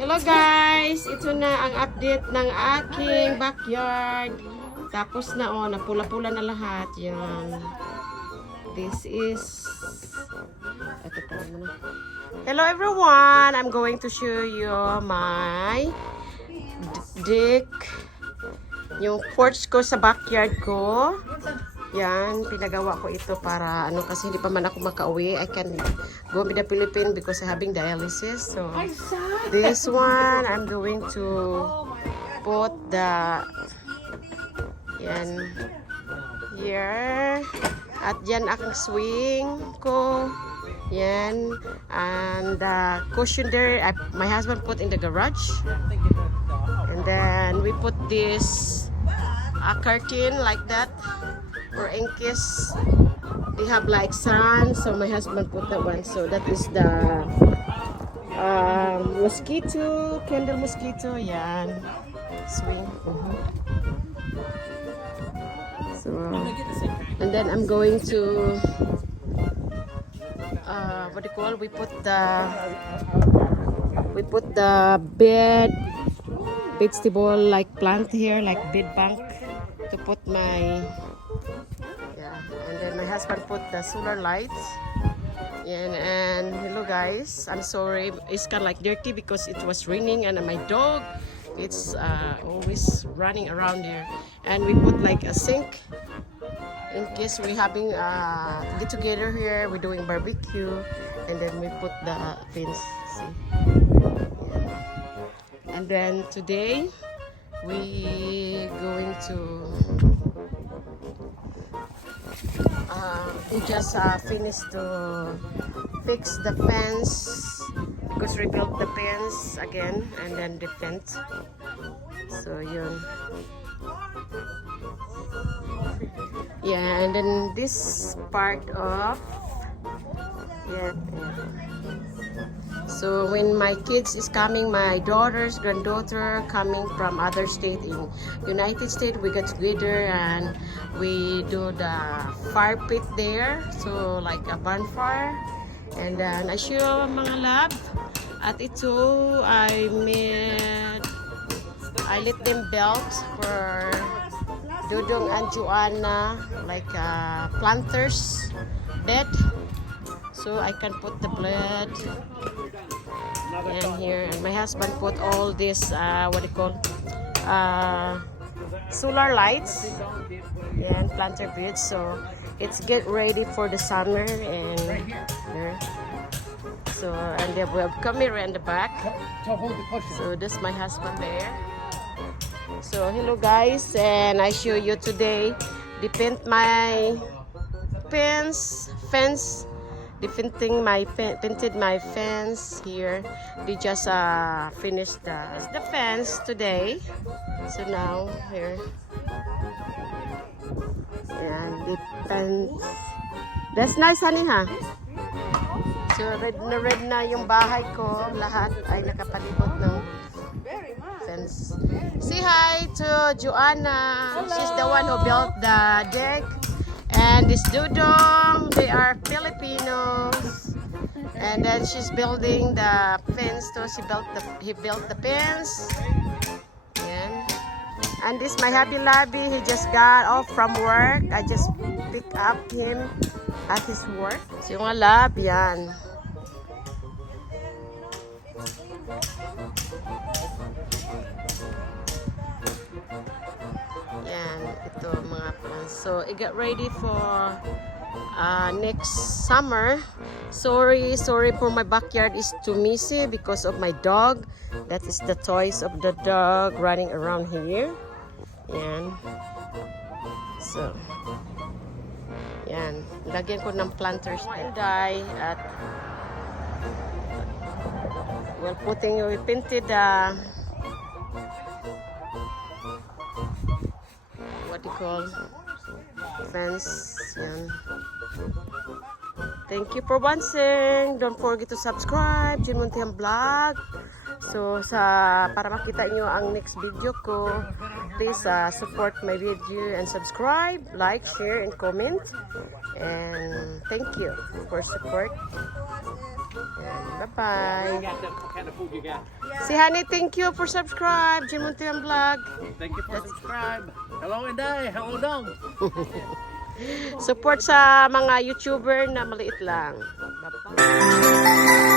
Hello guys! Ito na ang update ng aking backyard. Tapos na napula-pula na lahat. Yan. This is... Ito pa naman. Hello everyone! I'm going to show you my deck. Yung porch ko sa backyard ko. Yan, pinagawa ko ito para kasi hindi pa man ako makauwi. I can go to the Philippines because I'm having dialysis. So this one I'm going to put the yan here. At yan aking swing ko. Yan, and the cushion there my husband put in the garage. And then we put this curtain like that. Or in case they have like sun, so my husband put that one. So that is the mosquito, candle mosquito, yan, swing. So, and then I'm going to what do you call? We put the bed vegetable like plant here, like bed bank to put my. And then my husband put the solar lights. And hello guys, I'm sorry, it's kind of like dirty because it was raining and my dog, it's always running around here. And we put like a sink in case we're having get together here, we're doing barbecue. And then we put the fence, see? Yeah. And then today we going to we just finished to fix the fence because we built the fence again and then the fence. So yun. Yeah, and then this part of so when my kids is coming, my daughter's granddaughter coming from other state in United States, we get together and we do the fire pit there, so like a bonfire. And then I show mga lab at ito I let them build for Dudong and Joanna like planters bed, so I can put the blood. And here, and my husband put all this what do you call solar lights and planter beds, so it's get ready for the summer. And there, so and they will come here in the back. So this is my husband there. So hello guys, and I show you today they paint my fence. Painted my fence here. They just finished the fence today. So now here, and they paint. That's nice, honey, ha? So red na yung bahay ko. Lahat ay nakapalibot ng fence. Say hi to Joanna. Hello. She's the one who built the deck. And this Dudong, they are Filipinos. And then she's building the fence too. He built the fence. And this my hubby Labby, he just got off from work. I just picked up him at his work. So yung lab, yan. Yan, ito mga plants. So, I got ready for next summer. Sorry for my backyard is too messy because of my dog. That is the toys of the dog running around here. Yan. So, yan. Lagyan ko ng planters and dye at we painted what do you call fence. Yan. Thank you for watching. Don't forget to subscribe. Jin Montihan Vlog. So para makita nyo ang next video ko, please support my video and subscribe, like, share, and comment. And thank you for support. Bye-bye. What kind of food you got? Si Honey, thank you for subscribe. Jimuntian Vlog. Thank you for subscribe. Hello, Inday. Hello, Dong. Support sa mga YouTuber na maliit lang. Bye-bye.